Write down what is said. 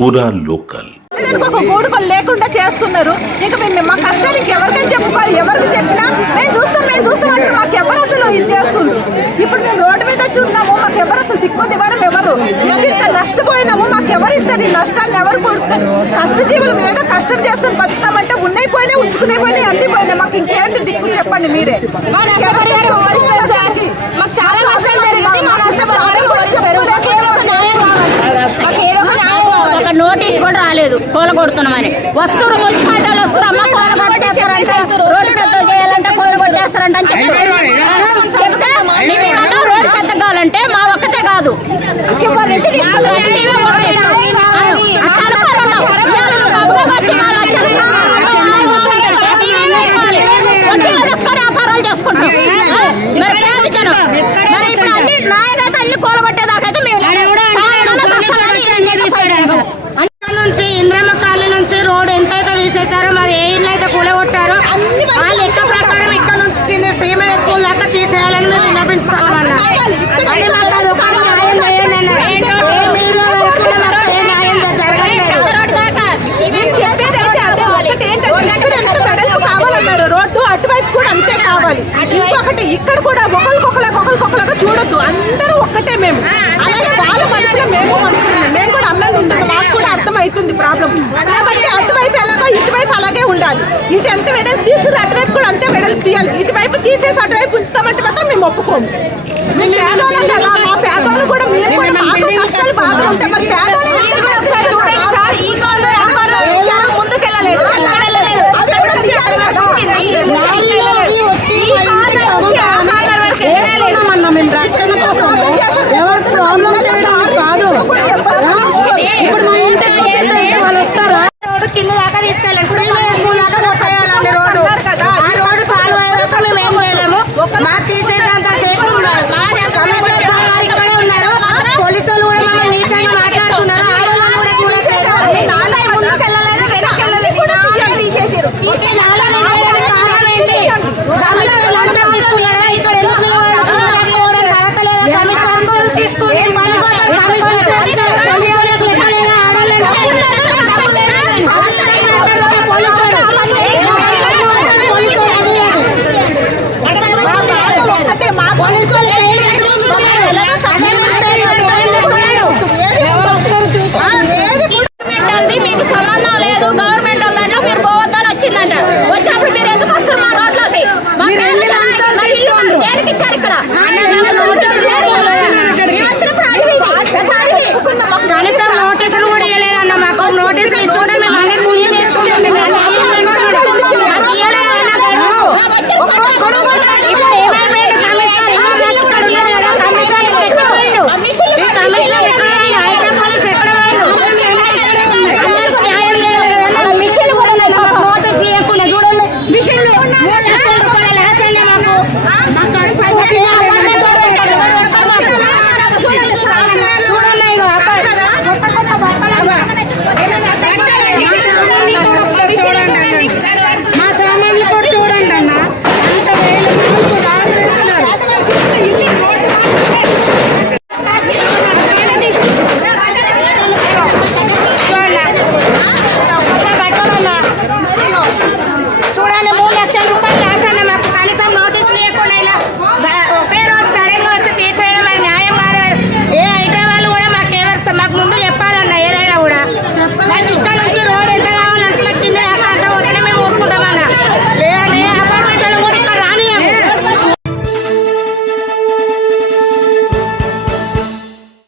పూరా లోకల్ ఒక గూడుకలు లేకుండా చేస్తున్నారు. ఇక మేము మా కష్టాలు ఇంకెవరికైనా చెప్పుకోవాలి. ఎవరికి చెప్పినా మేము చూస్తాం అంటే మాకు ఎవరు అసలు ఇది చేస్తుంది. ఇప్పుడు మేము రోడ్డు మీద వచ్చి ఉన్నాము, మాకు ఎవరు అసలు దిక్కు దివారం ఎవరు ఇంత నష్టపోయినాము, మాకు ఎవరు ఇస్తారు ఈ నష్టాన్ని, ఎవరు కొడుతారు? కష్టజీవులు మీద కష్టం చేసుకుని బతుకుతామంటే ఉన్నాయి పోయినాయి, ఉంచుకునే పోయినాయి, అన్ని పోయినాయి. మాకు ఇంకేంటి దిక్కు చెప్పండి మీరే. మాకు చాలా నష్టాలు జరిగింది. మా నష్టపరిహారం ఒక నోటీస్ కూడా రాలేదు కోల కొడుతున్నామని. వస్తువులు మున్సిపాలిటీలు వస్తున్నారమ్మా, కోల కొట్టేస్తారంటే రోడ్డు పెద్దలు చేయాలంటే కోల కొట్టేస్తారంట అని చెప్తే మేమేమన్నా రోడ్డు పెద్ద కావాలంటే మా ఒక్కతే కాదు చివరికి వ్యాపారాలు చేసుకుంటాం. మరి పేద జనం మరి ఇప్పుడు అన్ని నాయకైతే అన్ని కోల కొట్టేదాకైతే మేము నుంచి ఇంద్రమ్మ కాలనీ నుంచి రోడ్ ఎంతైతే తీసేశారో మరి ఏ ఇల్లు అయితే కూలగొట్టారో ఆ లెక్క ప్రకారం ఇక్కడ నుంచి కింద శ్రీమతి స్కూల్ దాకా తీసేయాలని మేము విన్నపించుకోవాలన్నా. అది మాకు అది ఒక న్యాయం చేయండి అన్నారు. ఏ న్యాయం కావాలన్నారు. రోడ్డు అటువైపు కూడా అంతే కావాలి. ఇంకొకటి ఇక్కడ కూడా ఒకరికొకరుగా చూడొద్దు, అందరూ ఒక్కటే. మేము అలాగే వాళ్ళ మనసులో మేము మనసులో మేము కూడా అన్నది ఉంటుంది. మాకు కూడా అర్థమవుతుంది ప్రాబ్లం. కాబట్టి అటువైపు ఎలాగో ఇటువైపు అలాగే ఉండాలి. ఇటు ఎంత వెడల్పు తీసుకుని అటువైపు కూడా అంతే వెడల్పు తీయాలి. ఇటువైపు తీసేసి అటువైపు ఉంచుతామంటే మాత్రం మేము ఒప్పుకోము. మేము పేదవాళ్ళం కదా, మా పేదవాళ్ళు కూడా మేము కూడా మాకు కష్టాలు బాగా ఉంటాయి. మరి పేదవాళ్ళు ముందుకెళ్ళలేదు, మేము రక్షణ కోసం ఎవరికి ప్రాబ్లం చేయడం కాదు. ఇప్పుడు మా ఇంటికి వాళ్ళు వస్తారా? రోడ్డు కింద దాకా తీసుకెళ్ళండి, శ్రీమతి స్కూల్ దాకా కొట్టేయాలండి. రోడ్డు ఆ రోడ్డు సాల్వ్ అయ్యేదాకా మేము ఏం చేయలేము. మాకు తీసేదంత సేపు కమిషనర్ సార్ గారు ఇక్కడే ఉన్నారు. పోలీసు వాళ్ళు కూడా మమ్మల్ని నీచంగా మాట్లాడుతున్నారు. ఆడవాళ్ళు కూడా తీసేసారు. ముందుకెళ్ళలేదు, వెనకెళ్ళలేదు కూడా తీసేసారు. కారణం ఏంటి? కమిషనర్ లంచం తీసుకున్నారా? ఇక్కడ ఎందుకు అర్హత లేదా? కమిషనర్ తీసుకుని పని కమిషనర్